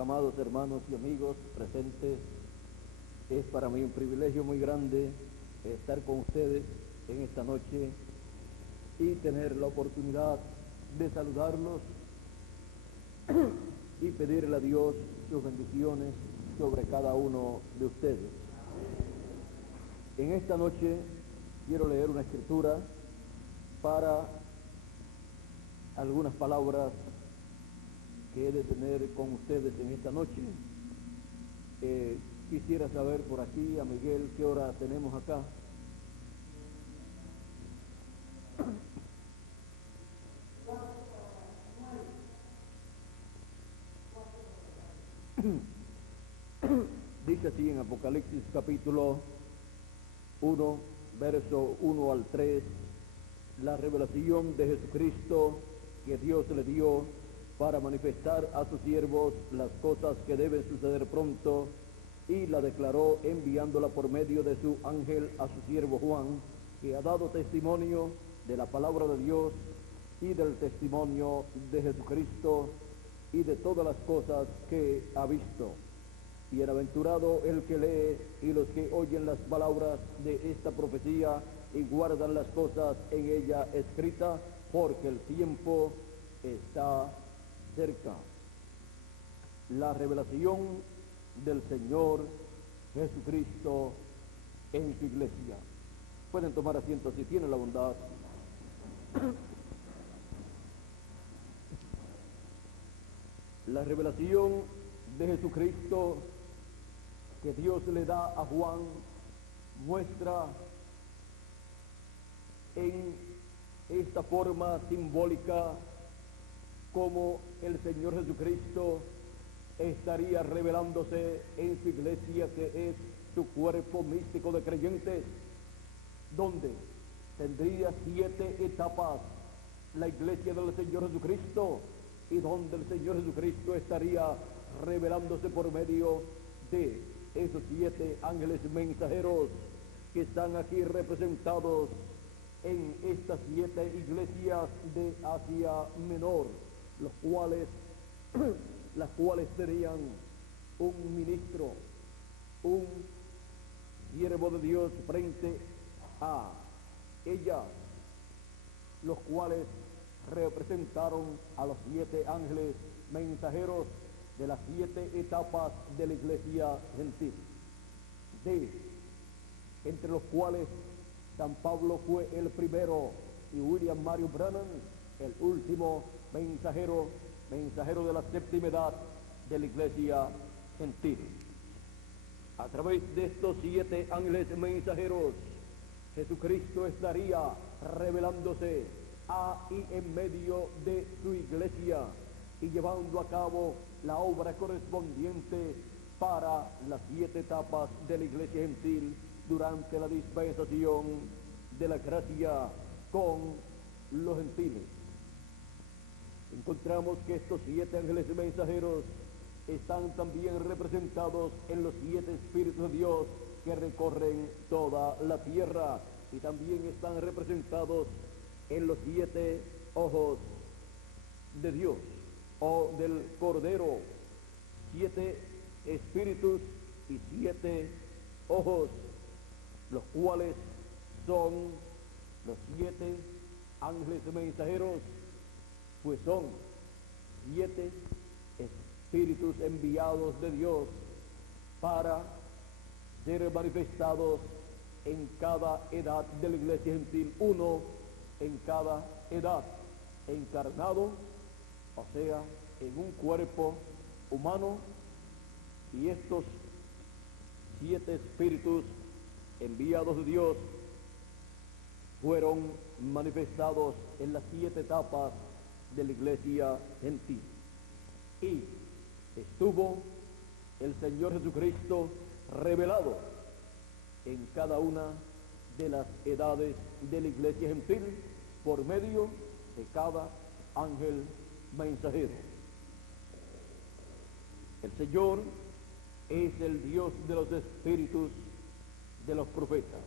Amados hermanos y amigos presentes, es para mí un privilegio muy grande estar con ustedes en esta noche y tener la oportunidad de saludarlos y pedirle a Dios sus bendiciones sobre cada uno de ustedes. En esta noche quiero leer una escritura para algunas palabras que he de tener con ustedes en esta noche. Quisiera saber por aquí, a Miguel, qué hora tenemos acá. Dice así en Apocalipsis capítulo 1, verso 1 al 3, la revelación de Jesucristo que Dios le dio para manifestar a sus siervos las cosas que deben suceder pronto, y la declaró enviándola por medio de su ángel a su siervo Juan, que ha dado testimonio de la palabra de Dios y del testimonio de Jesucristo y de todas las cosas que ha visto. Bienaventurado el que lee y los que oyen las palabras de esta profecía y guardan las cosas en ella escritas, porque el tiempo está cerca. La revelación del Señor Jesucristo en su iglesia. Pueden tomar asiento si tienen la bondad. La revelación de Jesucristo que Dios le da a Juan muestra en esta forma simbólica cómo el Señor Jesucristo estaría revelándose en su iglesia, que es su cuerpo místico de creyentes, donde tendría 7 etapas la iglesia del Señor Jesucristo, y donde el Señor Jesucristo estaría revelándose por medio de esos 7 ángeles mensajeros que están aquí representados en estas 7 iglesias de Asia Menor, las cuales serían un ministro, un siervo de Dios frente a ellas, los cuales representaron a los 7 ángeles mensajeros de las 7 etapas de la iglesia gentil, entre los cuales San Pablo fue el primero y William Marion Branham el último mensajero de la séptima edad de la iglesia gentil. A través de estos 7 ángeles mensajeros, Jesucristo estaría revelándose a y en medio de su iglesia y llevando a cabo la obra correspondiente para las 7 etapas de la iglesia gentil durante la dispensación de la gracia con los gentiles. Encontramos que estos 7 ángeles mensajeros están también representados en los 7 espíritus de Dios que recorren toda la tierra, y también están representados en los 7 ojos de Dios o del Cordero, 7 espíritus y 7 ojos, los cuales son los 7 ángeles mensajeros, pues son 7 espíritus enviados de Dios para ser manifestados en cada edad de la iglesia gentil, uno en cada edad, encarnado, o sea, en un cuerpo humano, y estos 7 espíritus enviados de Dios fueron manifestados en las 7 etapas de la iglesia gentil. Y estuvo el Señor Jesucristo revelado en cada una de las edades de la iglesia gentil por medio de cada ángel mensajero. El Señor es el Dios de los espíritus de los profetas.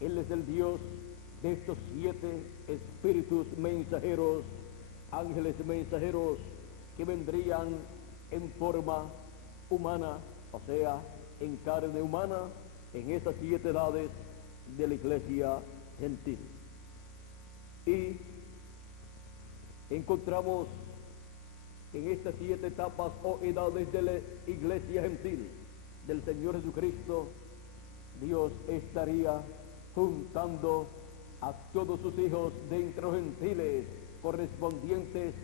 Él es el Dios de estos 7 espíritus mensajeros, ángeles mensajeros, que vendrían en forma humana, o sea, en carne humana, en estas 7 edades de la iglesia gentil. Y encontramos en estas 7 etapas o edades de la iglesia gentil del Señor Jesucristo, Dios estaría juntando a todos sus hijos de entre los gentiles correspondientes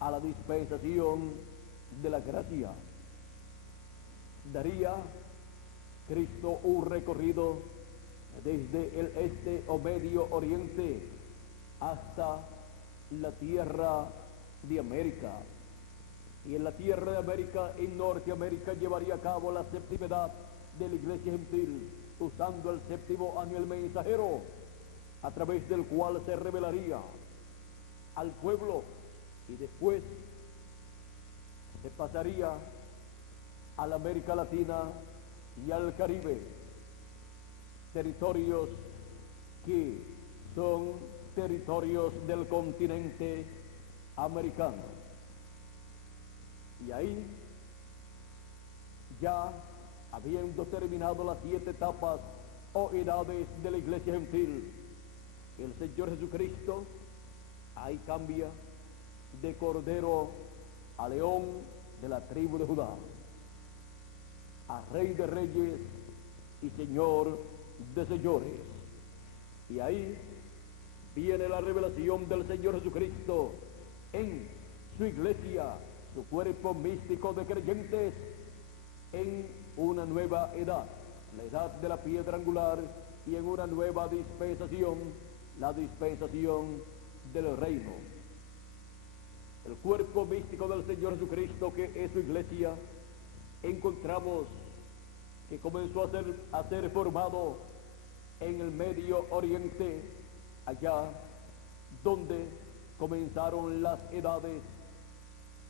a la dispensación de la gracia. Daría Cristo un recorrido desde el este o medio oriente hasta la tierra de América. Y en la tierra de América, en Norteamérica, llevaría a cabo la séptima edad de la iglesia gentil, usando el séptimo ángel mensajero, a través del cual se revelaría al pueblo, y después se pasaría a la América Latina y al Caribe, territorios que son territorios del continente americano. Y ahí, ya habiendo terminado las 7 etapas o edades de la iglesia gentil, el Señor Jesucristo ahí cambia de cordero a león de la tribu de Judá, a rey de reyes y señor de señores. Y ahí viene la revelación del Señor Jesucristo en su iglesia, su cuerpo místico de creyentes, en una nueva edad, la edad de la piedra angular, y en una nueva dispensación, la dispensación del reino. El cuerpo místico del Señor Jesucristo, que es su iglesia, encontramos que comenzó a ser formado en el Medio Oriente, allá donde comenzaron las edades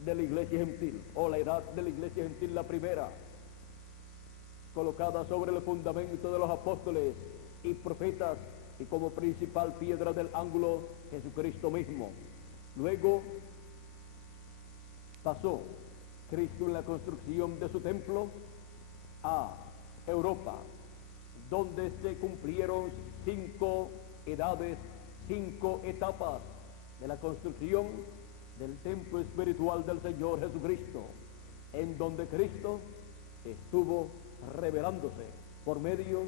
de la iglesia gentil, o la edad de la iglesia gentil, la primera, colocada sobre el fundamento de los apóstoles y profetas, y como principal piedra del ángulo, Jesucristo mismo. Luego pasó Cristo en la construcción de su templo a Europa, donde se cumplieron 5 edades, 5 etapas de la construcción del templo espiritual del Señor Jesucristo, en donde Cristo estuvo revelándose por medio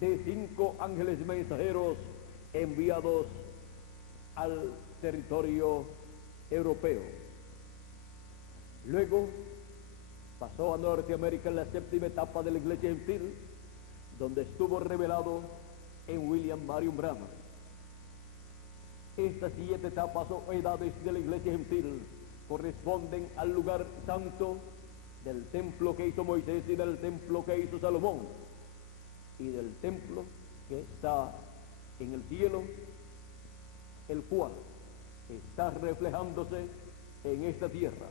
de 5 ángeles mensajeros enviados al territorio europeo. Luego pasó a Norteamérica en la séptima etapa de la iglesia gentil, donde estuvo revelado en William Marion Branham. Estas 7 etapas o edades de la iglesia gentil corresponden al lugar santo del templo que hizo Moisés y del templo que hizo Salomón, y del templo que está en el cielo, el cual está reflejándose en esta tierra.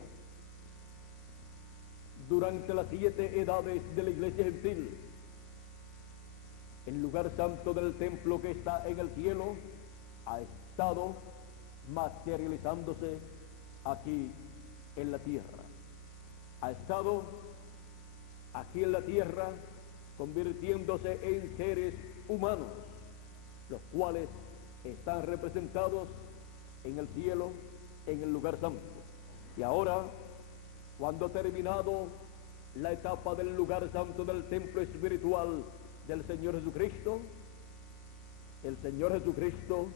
Durante las 7 edades de la iglesia gentil, el lugar santo del templo que está en el cielo ha estado materializándose aquí en la tierra. Ha estado aquí en la tierra convirtiéndose en seres humanos, los cuales están representados en el cielo, en el lugar santo. Y ahora, cuando ha terminado la etapa del lugar santo del templo espiritual del Señor Jesucristo, el Señor Jesucristo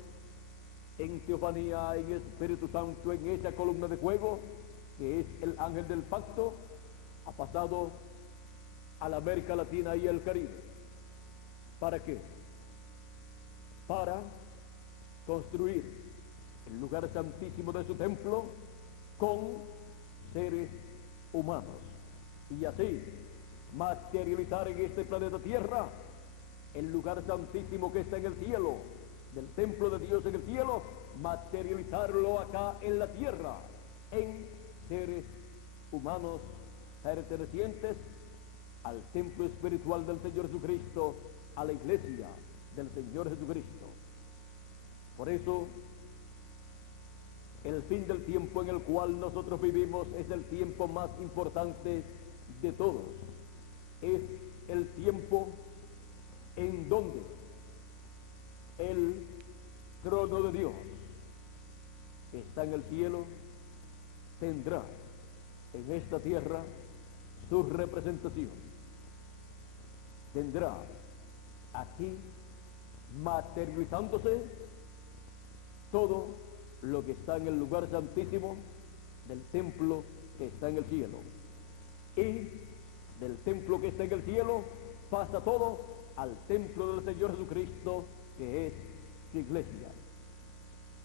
en teofanía, en Espíritu Santo, en esa columna de fuego que es el ángel del pacto, ha pasado a la América Latina y el Caribe. ¿Para qué? Para construir el lugar santísimo de su templo con seres humanos, y así materializar en este planeta Tierra el lugar santísimo que está en el cielo, del templo de Dios en el cielo, materializarlo acá en la tierra, en seres humanos pertenecientes al templo espiritual del Señor Jesucristo, a la iglesia del Señor Jesucristo. Por eso El fin del tiempo en el cual nosotros vivimos es el tiempo más importante de todos. Es el tiempo en donde el trono de Dios que está en el cielo tendrá en esta tierra su representación. Tendrá aquí materializándose todo lo que está en el lugar santísimo del templo que está en el cielo. Y del templo que está en el cielo pasa todo al templo del Señor Jesucristo, que es su iglesia.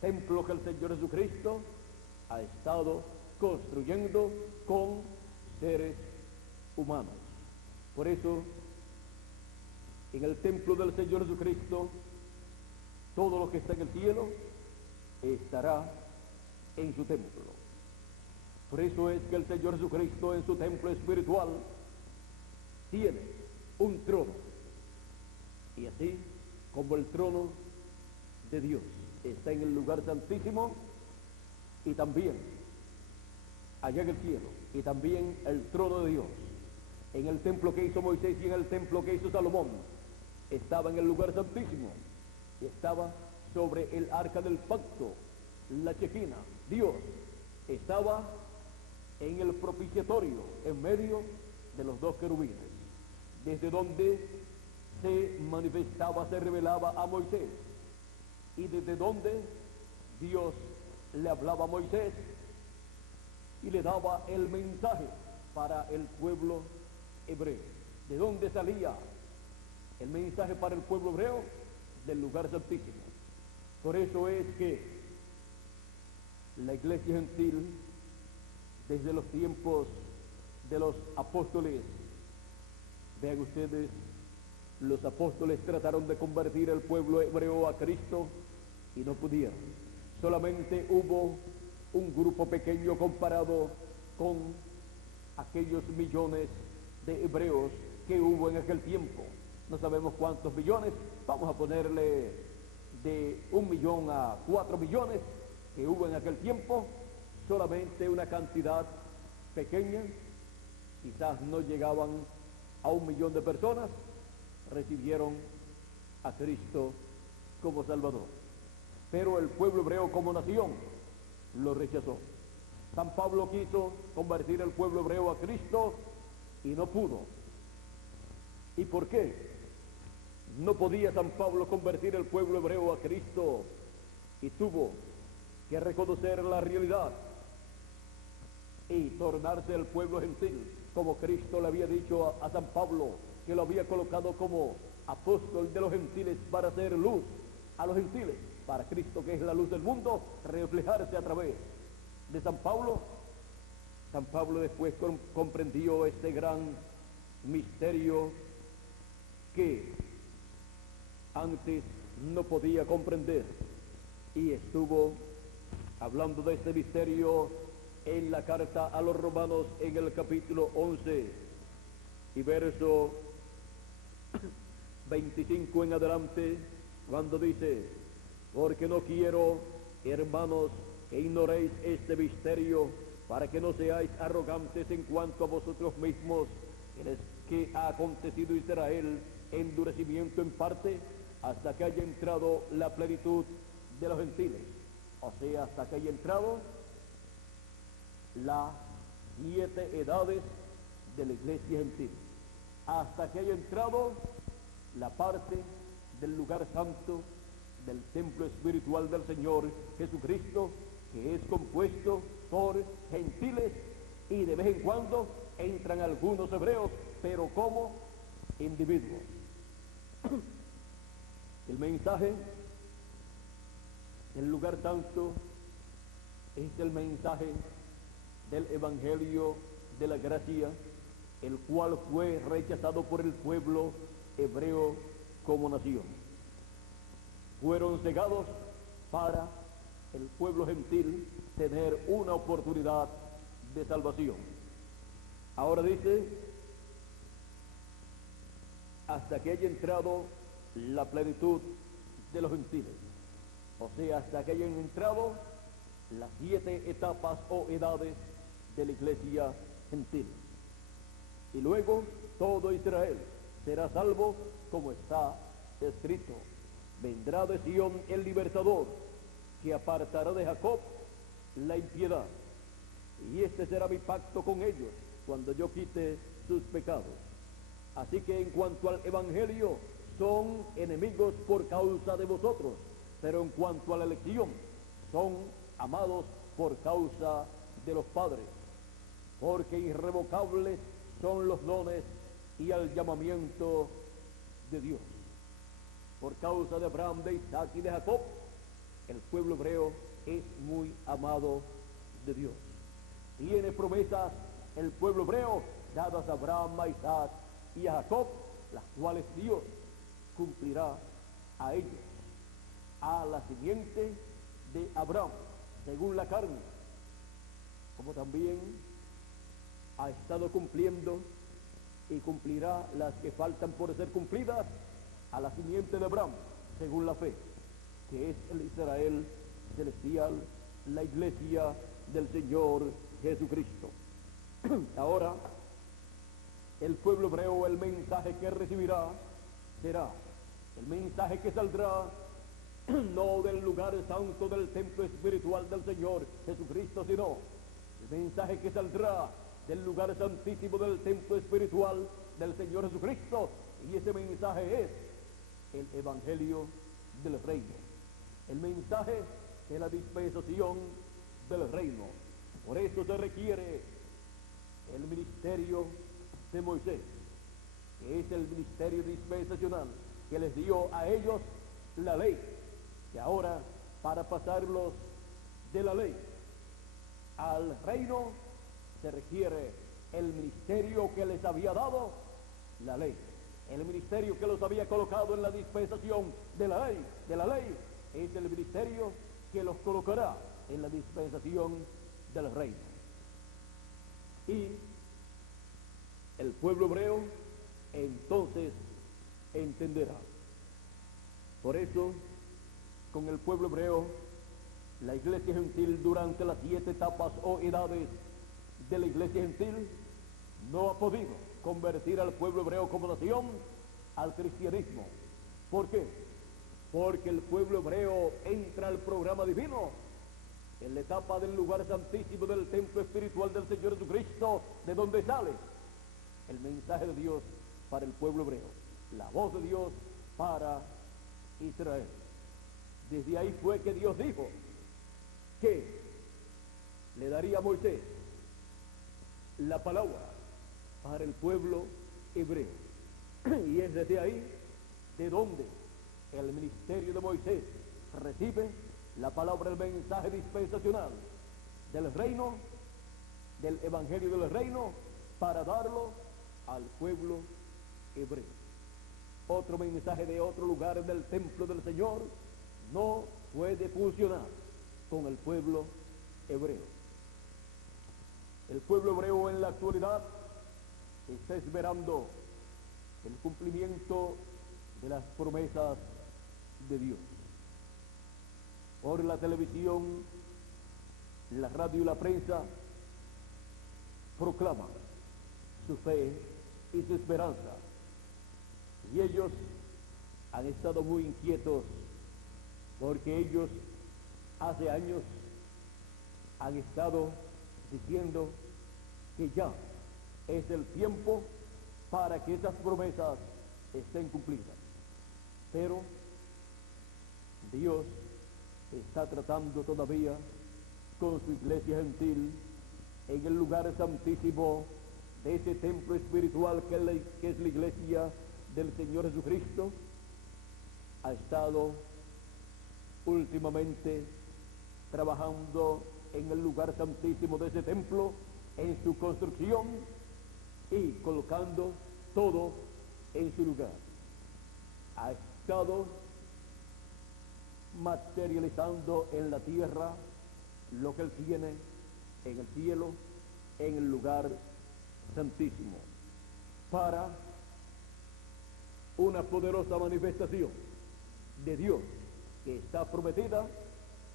Templo que el Señor Jesucristo ha estado construyendo con seres humanos. Por eso, en el templo del Señor Jesucristo, todo lo que está en el cielo estará en su templo. Por eso es que el Señor Jesucristo en su templo espiritual tiene un trono. Y así como el trono de Dios está en el lugar santísimo, y también allá en el cielo, y también el trono de Dios en el templo que hizo Moisés y en el templo que hizo Salomón, estaba en el lugar santísimo, y estaba sobre el arca del pacto, la Chequina. Dios estaba en el propiciatorio, en medio de los dos querubines, desde donde se manifestaba, se revelaba a Moisés, y desde donde Dios le hablaba a Moisés y le daba el mensaje para el pueblo hebreo. ¿De dónde salía el mensaje para el pueblo hebreo? Del lugar santísimo. Por eso es que la iglesia gentil, desde los tiempos de los apóstoles, vean ustedes, los apóstoles trataron de convertir al pueblo hebreo a Cristo y no pudieron. Solamente hubo un grupo pequeño comparado con aquellos millones de hebreos que hubo en aquel tiempo. No sabemos cuántos millones, vamos a ponerle de 1 millón a 4 millones que hubo en aquel tiempo. Solamente una cantidad pequeña, quizás no llegaban a 1 millón de personas, recibieron a Cristo como Salvador. Pero el pueblo hebreo como nación lo rechazó. San Pablo quiso convertir al pueblo hebreo a Cristo y no pudo. ¿Y por qué no podía San Pablo convertir al pueblo hebreo a Cristo? Y tuvo que reconocer la realidad y tornarse el pueblo gentil, como Cristo le había dicho a San Pablo, que lo había colocado como apóstol de los gentiles para hacer luz a los gentiles, para Cristo, que es la luz del mundo, reflejarse a través de San Pablo. San Pablo después comprendió este gran misterio que antes no podía comprender, y estuvo hablando de este misterio en la carta a los Romanos en el capítulo 11 y verso 25 en adelante, cuando dice: porque no quiero, hermanos, que ignoréis este misterio, para que no seáis arrogantes en cuanto a vosotros mismos, que ha acontecido Israel endurecimiento en parte, hasta que haya entrado la plenitud de los gentiles. O sea, hasta que haya entrado las 7 edades de la iglesia gentil, hasta que haya entrado la parte del lugar santo, del templo espiritual del Señor Jesucristo, que es compuesto por gentiles, y de vez en cuando entran algunos hebreos, pero como individuos. El mensaje del lugar santo es el mensaje del Evangelio de la gracia, el cual fue rechazado por el pueblo hebreo como nación. Fueron cegados para el pueblo gentil tener una oportunidad de salvación. Ahora dice: hasta que haya entrado la plenitud de los gentiles. O sea, hasta que hayan entrado las 7 etapas o edades de la iglesia gentil. Y luego todo Israel será salvo, como está escrito: vendrá de Sión el libertador, que apartará de Jacob la impiedad. Y este será mi pacto con ellos, cuando yo quite sus pecados. Así que en cuanto al evangelio, son enemigos por causa de vosotros, pero en cuanto a la elección, son amados por causa de los padres, porque irrevocables son los dones y el llamamiento de Dios. Por causa de Abraham, de Isaac y de Jacob, el pueblo hebreo es muy amado de Dios. Tiene promesas el pueblo hebreo dadas a Abraham, a Isaac y a Jacob, las cuales Dios cumplirá a ellos, a la simiente de Abraham, según la carne, como también ha estado cumpliendo y cumplirá las que faltan por ser cumplidas a la simiente de Abraham, según la fe, que es el Israel celestial, la iglesia del Señor Jesucristo. Ahora, el pueblo hebreo, el mensaje que recibirá será el mensaje que saldrá no del lugar santo del templo espiritual del Señor Jesucristo, sino el mensaje que saldrá del lugar santísimo del templo espiritual del Señor Jesucristo. Y ese mensaje es el evangelio del reino, el mensaje de la dispensación del reino. Por eso se requiere el ministerio de Moisés, que es el ministerio dispensacional que les dio a ellos la ley, que ahora, para pasarlos de la ley al reino, se requiere el ministerio que les había dado la ley, el ministerio que los había colocado en la dispensación de la ley, es el ministerio que los colocará en la dispensación del reino. Y el pueblo hebreo entonces entenderá. Por eso, con el pueblo hebreo, la iglesia gentil, durante las 7 etapas o edades de la iglesia gentil, no ha podido convertir al pueblo hebreo como nación al cristianismo. ¿Por qué? Porque el pueblo hebreo entra al programa divino en la etapa del lugar santísimo del templo espiritual del Señor Jesucristo, de donde sale el mensaje de Dios para el pueblo hebreo, la voz de Dios para Israel. Desde ahí fue que Dios dijo que le daría a Moisés la palabra para el pueblo hebreo. Y es desde ahí de donde el ministerio de Moisés recibe la palabra, el mensaje dispensacional del reino, del evangelio del reino, para darlo al pueblo hebreo. Otro mensaje de otro lugar del templo del Señor no puede funcionar con el pueblo hebreo. El pueblo hebreo en la actualidad está esperando el cumplimiento de las promesas de Dios. Por la televisión, la radio y la prensa proclaman su fe y su esperanza. Y ellos han estado muy inquietos porque ellos hace años han estado diciendo que ya es el tiempo para que esas promesas estén cumplidas. Pero Dios está tratando todavía con su iglesia gentil en el lugar santísimo de ese templo espiritual que es la iglesia del Señor Jesucristo. Ha estado últimamente trabajando en el lugar santísimo de ese templo, en su construcción y colocando todo en su lugar. Ha estado materializando en la tierra lo que Él tiene en el cielo, en el lugar santísimo, para una poderosa manifestación de Dios que está prometida,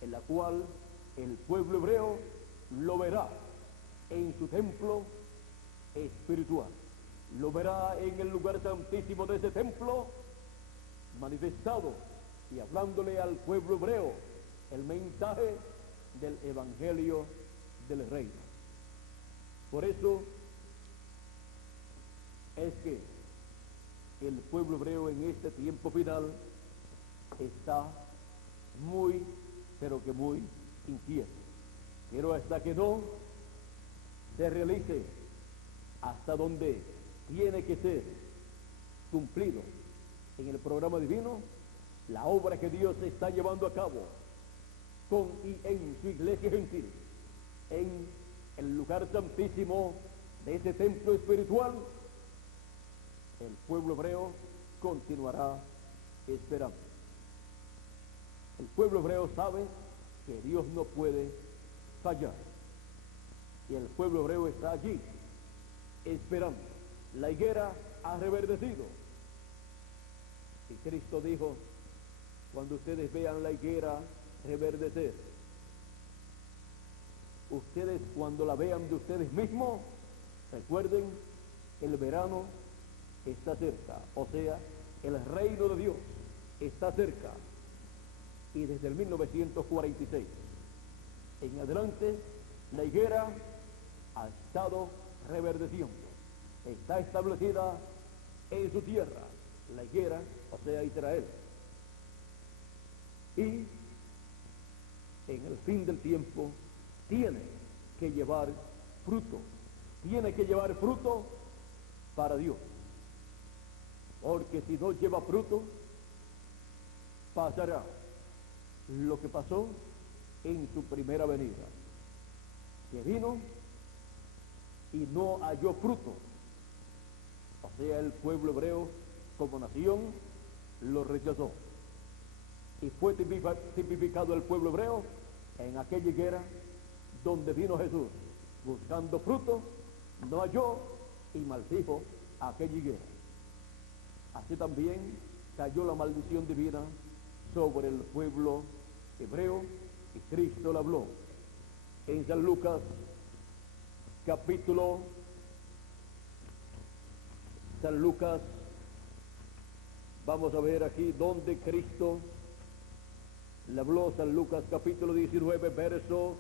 en la cual el pueblo hebreo lo verá en su templo espiritual. Lo verá en el lugar santísimo de ese templo, manifestado y hablándole al pueblo hebreo el mensaje del evangelio del reino. Por eso es que el pueblo hebreo en este tiempo final está muy, pero que muy inquieto. Pero hasta que no se realice, hasta donde tiene que ser cumplido en el programa divino, la obra que Dios está llevando a cabo con y en su iglesia gentil, en el lugar santísimo de ese templo espiritual, el pueblo hebreo continuará esperando. El pueblo hebreo sabe que Dios no puede fallar, y el pueblo hebreo está allí esperando. La higuera ha reverdecido, y Cristo dijo: cuando ustedes vean la higuera reverdecer, ustedes cuando la vean de ustedes mismos, recuerden, el verano está cerca, o sea, el reino de Dios está cerca. Y desde el 1946 en adelante, la higuera ha estado reverdeciendo, está establecida en su tierra, la higuera, o sea, Israel. Y en el fin del tiempo tiene que llevar fruto, para Dios, porque si no lleva fruto, pasará lo que pasó en su primera venida, que vino y no halló fruto, o sea, el pueblo hebreo como nación lo rechazó, y fue tipificado el pueblo hebreo en aquella higuera donde vino Jesús buscando fruto, no halló y maldijo a aquella higuera. Así también cayó la maldición divina sobre el pueblo hebreo, y Cristo le habló en San Lucas capítulo, vamos a ver aquí donde Cristo le habló. San Lucas capítulo 19, verso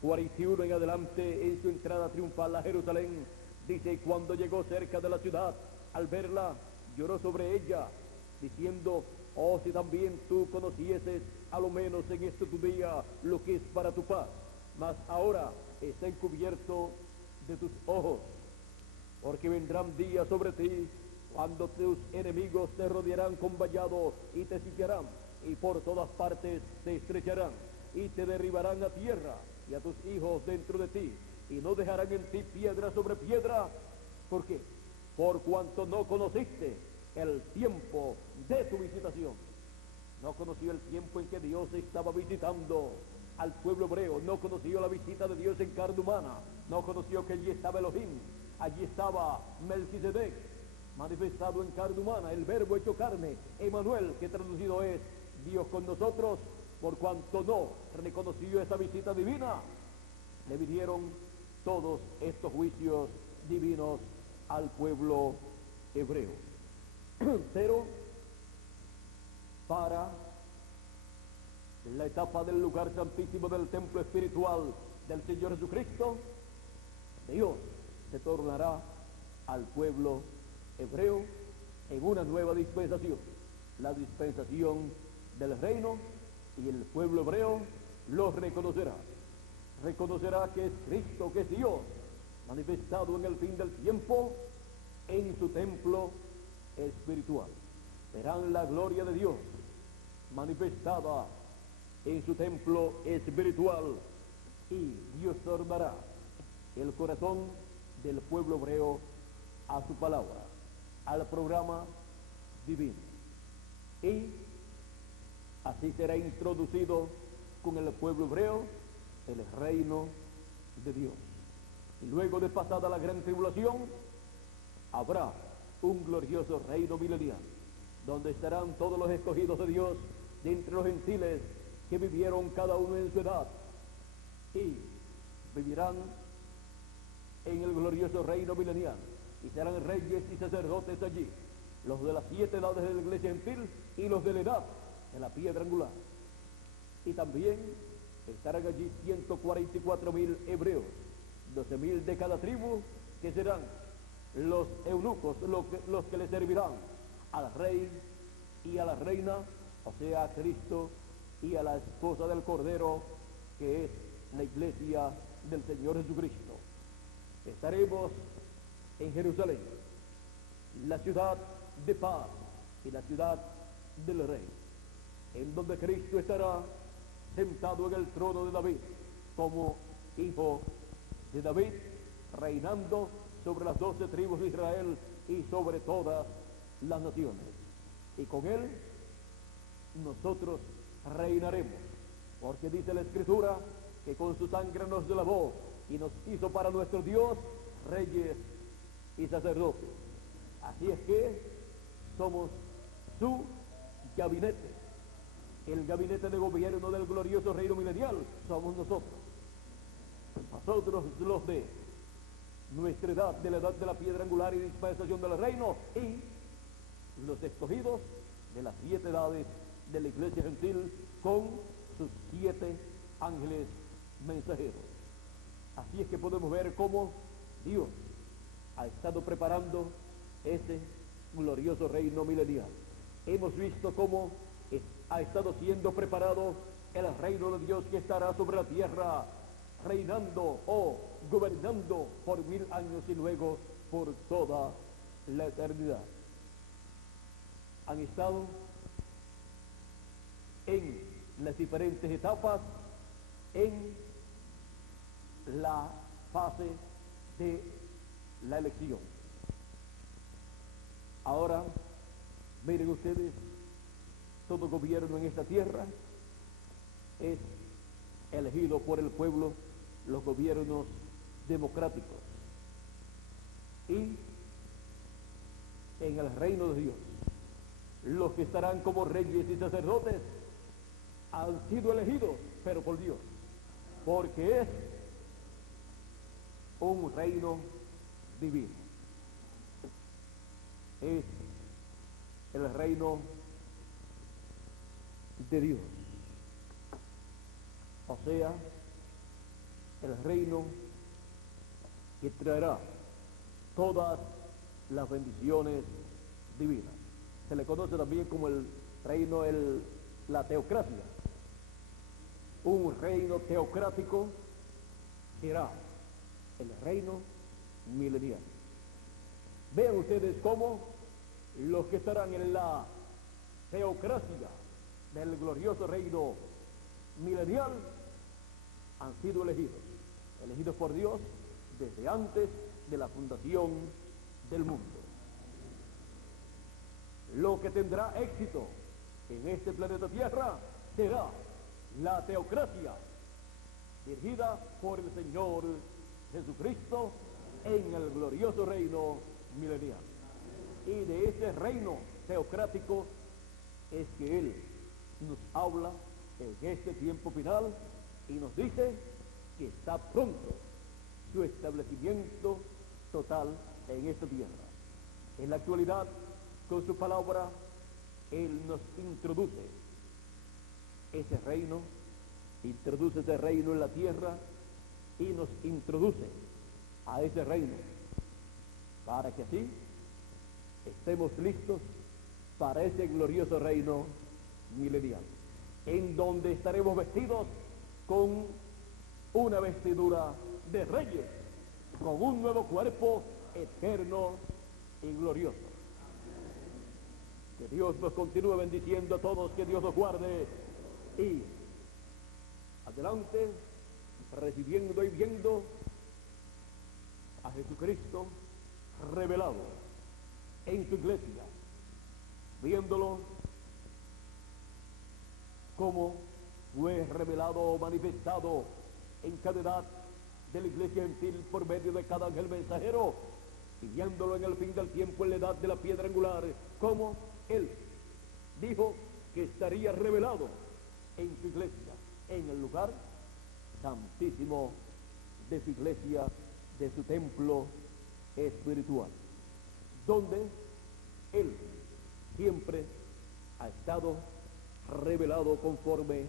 41 en adelante, en su entrada triunfal a Jerusalén, dice: y cuando llegó cerca de la ciudad, al verla, lloró sobre ella, diciendo: oh, si también tú conocieses, a lo menos en este tu día, lo que es para tu paz, mas ahora está encubierto de tus ojos, porque vendrán días sobre ti, cuando tus enemigos te rodearán con vallado, y te sitiarán, y por todas partes te estrecharán, y te derribarán a tierra, y a tus hijos dentro de ti, y no dejarán en ti piedra sobre piedra. ¿Por qué? Por cuanto no conociste el tiempo de tu visitación. No conoció el tiempo en que Dios estaba visitando al pueblo hebreo, no conoció la visita de Dios en carne humana, no conoció que allí estaba Elohim, allí estaba Melquisedec, manifestado en carne humana, el verbo hecho carne, Emmanuel, que traducido es Dios con nosotros. Por cuanto no reconoció esa visita divina, le vinieron todos estos juicios divinos al pueblo hebreo. Pero para la etapa del lugar santísimo del templo espiritual del Señor Jesucristo, Dios se tornará al pueblo hebreo en una nueva dispensación, la dispensación del reino, y el pueblo hebreo lo reconocerá que es Cristo, que es Dios manifestado en el fin del tiempo en su templo espiritual. Verán la gloria de Dios manifestada en su templo espiritual, y Dios tornará el corazón del pueblo hebreo a su palabra, al programa divino, y así será introducido con el pueblo hebreo el reino de Dios. Y luego de pasada la gran tribulación, habrá un glorioso reino milenial, donde estarán todos los escogidos de Dios de entre los gentiles que vivieron cada uno en su edad y vivirán en el glorioso reino milenial y serán reyes y sacerdotes allí, los de las 7 edades de la iglesia gentil y los de la edad de la piedra angular. Y también estarán allí 144.000 hebreos, 12.000 de cada tribu, que serán los eunucos, los que le servirán al rey y a la reina, o sea, a Cristo y a la esposa del Cordero, que es la iglesia del Señor Jesucristo. Estaremos en Jerusalén, la ciudad de paz y la ciudad del Rey, en donde Cristo estará sentado en el trono de David como hijo de David, reinando sobre las 12 tribus de Israel y sobre todas las naciones. Y con él nosotros reinaremos, porque dice la Escritura que con su sangre nos lavó y nos hizo para nuestro Dios reyes y sacerdotes. Así es que somos su gabinete, el gabinete de gobierno del glorioso reino milenial somos nosotros. Nosotros los de nuestra edad, de la edad de la piedra angular y dispensación del reino, y los escogidos de las 7 edades de la iglesia gentil con sus 7 ángeles mensajeros. Así es que podemos ver cómo Dios ha estado preparando ese glorioso reino milenial. Hemos visto cómo ha estado siendo preparado el reino de Dios que estará sobre la tierra, reinando o gobernando por 1000 años y luego por toda la eternidad. Han estado en las diferentes etapas en la fase de la elección. Ahora, miren ustedes, todo gobierno en esta tierra es elegido por el pueblo, los gobiernos democráticos. Y en el reino de Dios, los que estarán como reyes y sacerdotes han sido elegidos, pero por Dios, porque es un reino divino. Es el reino de Dios, o sea, el reino que traerá todas las bendiciones divinas. Se le conoce también como el reino, la teocracia. Un reino teocrático será el reino milenial. Vean ustedes cómo los que estarán en la teocracia del glorioso reino milenial han sido elegidos por Dios desde antes de la fundación del mundo. Lo que tendrá éxito en este planeta Tierra será la teocracia dirigida por el Señor Jesucristo en el glorioso reino milenial. Y de ese reino teocrático es que Él nos habla en este tiempo final y nos dice que está pronto su establecimiento total en esta tierra. En la actualidad, con su palabra, Él nos introduce ese reino en la tierra y nos introduce a ese reino para que así estemos listos para ese glorioso reino milenial, en donde estaremos vestidos con una vestidura de reyes, con un nuevo cuerpo eterno y glorioso. Que Dios nos continúe bendiciendo a todos, que Dios nos guarde y adelante, recibiendo y viendo a Jesucristo revelado en su iglesia, viéndolo como fue revelado o manifestado en cada edad de la iglesia gentil por medio de cada ángel mensajero, y viéndolo en el fin del tiempo en la edad de la piedra angular, como Él dijo que estaría revelado en su iglesia, en el lugar santísimo de su iglesia, de su templo espiritual, donde Él siempre ha estado revelado conforme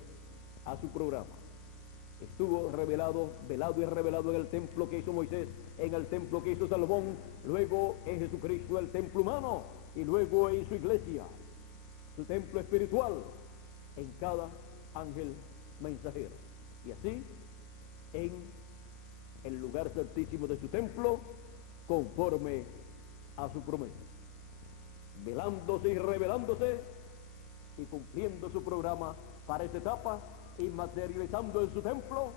a su programa. Estuvo revelado, velado y revelado en el templo que hizo Moisés, en el templo que hizo Salomón, luego en Jesucristo, el templo humano, y luego en su iglesia, su templo espiritual, en cada ángel mensajero. Y así, en el lugar santísimo de su templo, conforme a su promesa, velándose y revelándose y cumpliendo su programa para esta etapa y materializando en su templo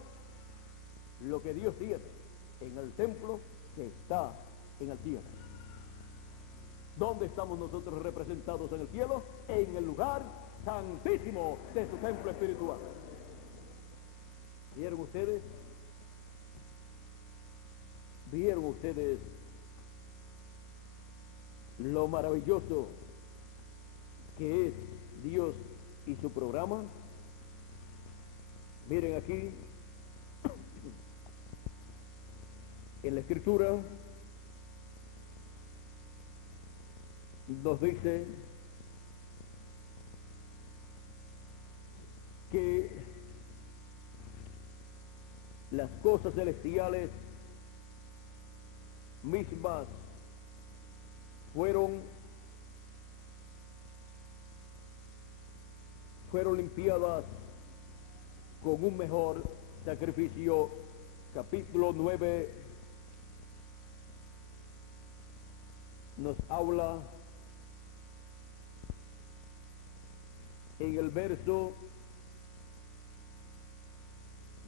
lo que Dios tiene en el templo que está en el cielo. ¿Dónde estamos nosotros representados en el cielo? En el lugar santísimo de su templo espiritual. ¿Vieron ustedes? ¿Vieron ustedes lo maravilloso que es Dios y su programa? Miren aquí, en la Escritura, nos dice que las cosas celestiales mismas fueron limpiadas con un mejor sacrificio. Capítulo 9 nos habla en el verso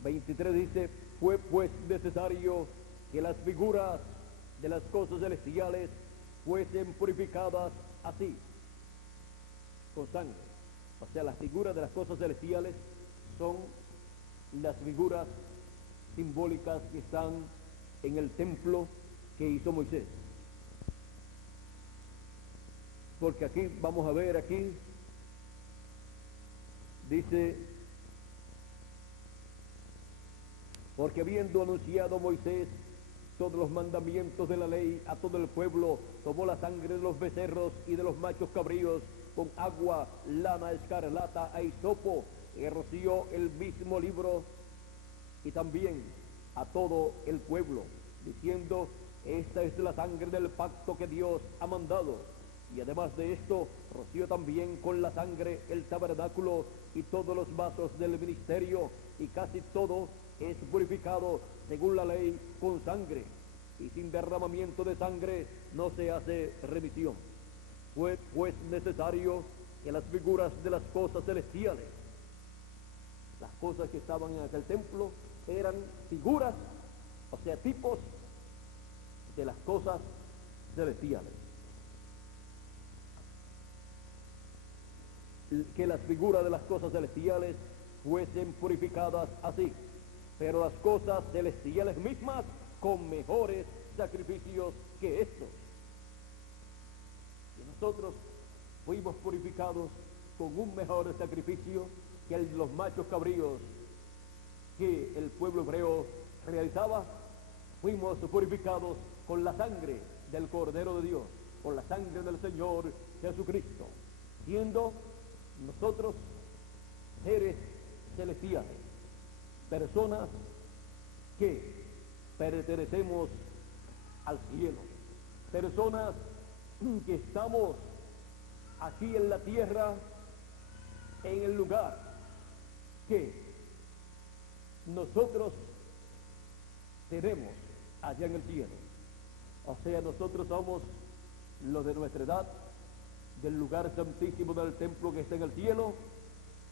23, dice: fue pues necesario que las figuras de las cosas celestiales fuesen purificadas así, con sangre. O sea, las figuras de las cosas celestiales son las figuras simbólicas que están en el templo que hizo Moisés. Porque aquí, vamos a ver aquí, dice: porque habiendo anunciado Moisés todos los mandamientos de la ley a todo el pueblo, tomó la sangre de los becerros y de los machos cabríos con agua, lana escarlata e hisopo, y roció el mismo libro y también a todo el pueblo, diciendo: esta es la sangre del pacto que Dios ha mandado. Y además de esto, roció también con la sangre el tabernáculo y todos los vasos del ministerio, y casi todo es purificado según la ley con sangre, y sin derramamiento de sangre no se hace remisión. Fue pues necesario que las figuras de las cosas celestiales, las cosas que estaban en aquel templo, eran figuras, o sea, tipos de las cosas celestiales. Que las figuras de las cosas celestiales fuesen purificadas así, pero las cosas celestiales mismas con mejores sacrificios que estos. Y nosotros fuimos purificados con un mejor sacrificio que el de los machos cabríos que el pueblo hebreo realizaba. Fuimos purificados con la sangre del Cordero de Dios, con la sangre del Señor Jesucristo, siendo nosotros seres celestiales, personas que pertenecemos al cielo, personas que estamos aquí en la tierra, en el lugar que nosotros tenemos allá en el cielo. O sea, nosotros somos los de nuestra edad, del lugar santísimo del templo que está en el cielo,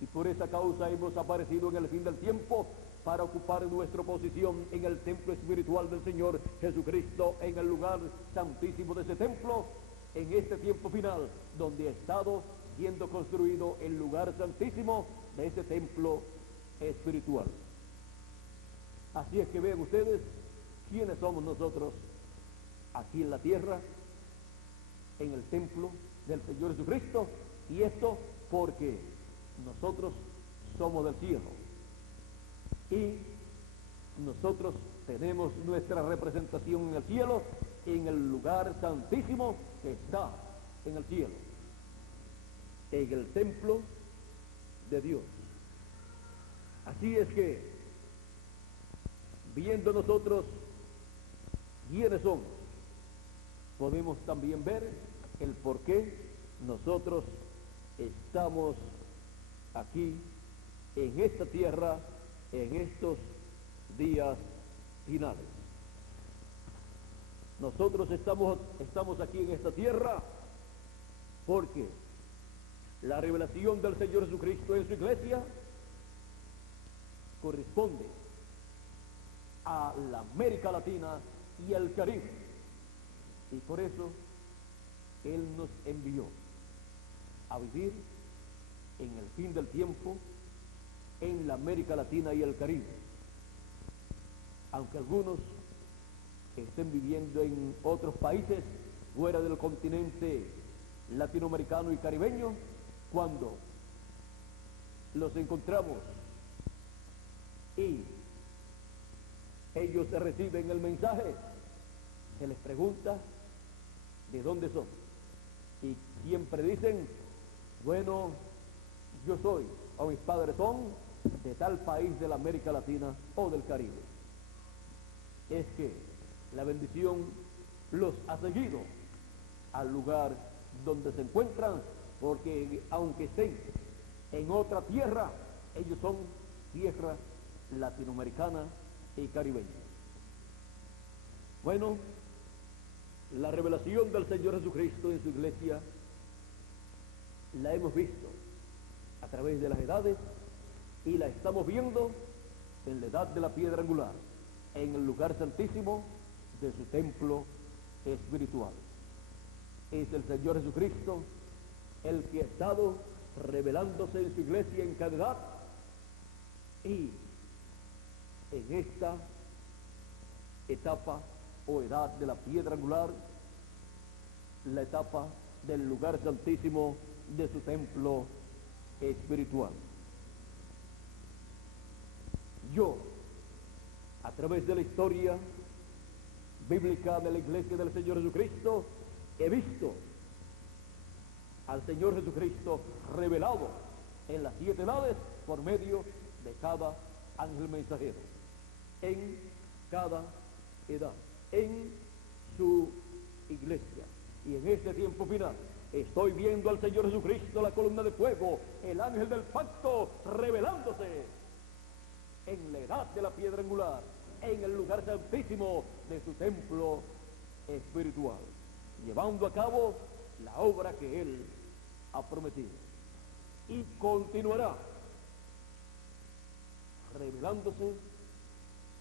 y por esa causa hemos aparecido en el fin del tiempo para ocupar nuestra posición en el templo espiritual del Señor Jesucristo, en el lugar santísimo de ese templo, en este tiempo final, donde ha estado siendo construido el lugar santísimo de ese templo espiritual. Así es que vean ustedes quiénes somos nosotros aquí en la tierra, en el templo del Señor Jesucristo, y esto porque nosotros somos del cielo y nosotros tenemos nuestra representación en el cielo, en el lugar santísimo que está en el cielo, en el templo de Dios. Así es que, viendo nosotros quiénes somos, podemos también ver el por qué nosotros estamos aquí en esta tierra en estos días finales. Nosotros estamos aquí en esta tierra porque la revelación del Señor Jesucristo en su iglesia corresponde a la América Latina y al Caribe, y por eso Él nos envió a vivir en el fin del tiempo en la América Latina y el Caribe. Aunque algunos estén viviendo en otros países fuera del continente latinoamericano y caribeño, cuando los encontramos y ellos reciben el mensaje, se les pregunta de dónde son, y siempre dicen, bueno, yo soy, o mis padres son de tal país de la América Latina o del Caribe. Es que la bendición los ha seguido al lugar donde se encuentran, porque aunque estén en otra tierra, ellos son tierra latinoamericana y caribeña. Bueno, la revelación del Señor Jesucristo en su iglesia la hemos visto a través de las edades y la estamos viendo en la edad de la piedra angular, en el lugar santísimo de su templo espiritual. Es el Señor Jesucristo el que ha estado revelándose en su iglesia en cada edad, y en esta etapa o edad de la piedra angular, la etapa del lugar santísimo de su templo espiritual. Yo, a través de la historia bíblica de la iglesia del Señor Jesucristo, he visto al Señor Jesucristo revelado en las 7 edades por medio de cada ángel mensajero, en cada edad, en su iglesia. Y en este tiempo final estoy viendo al Señor Jesucristo, la columna de fuego, el ángel del pacto, revelándose en la edad de la piedra angular, en el lugar santísimo de su templo espiritual, llevando a cabo la obra que Él ha prometido, y continuará revelándose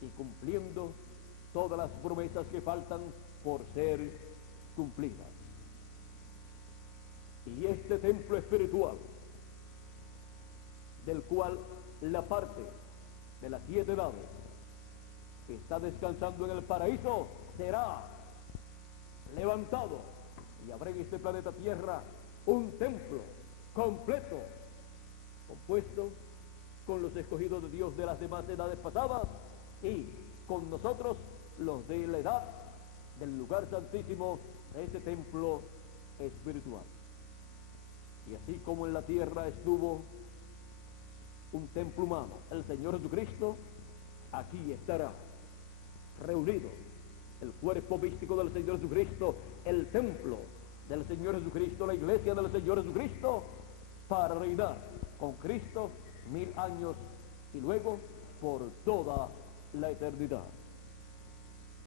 y cumpliendo todas las promesas que faltan por ser cumplidas. Y este templo espiritual, del cual la parte de las 7 edades que está descansando en el paraíso, será levantado, y habrá en este planeta Tierra un templo completo, compuesto con los escogidos de Dios de las demás edades pasadas, y con nosotros, los de la edad del lugar santísimo de ese templo espiritual. Y así como en la tierra estuvo un templo humano, el Señor Jesucristo, aquí estará reunido el cuerpo místico del Señor Jesucristo, el templo del Señor Jesucristo, la iglesia del Señor Jesucristo, para reinar con Cristo 1000 años y luego por toda la eternidad.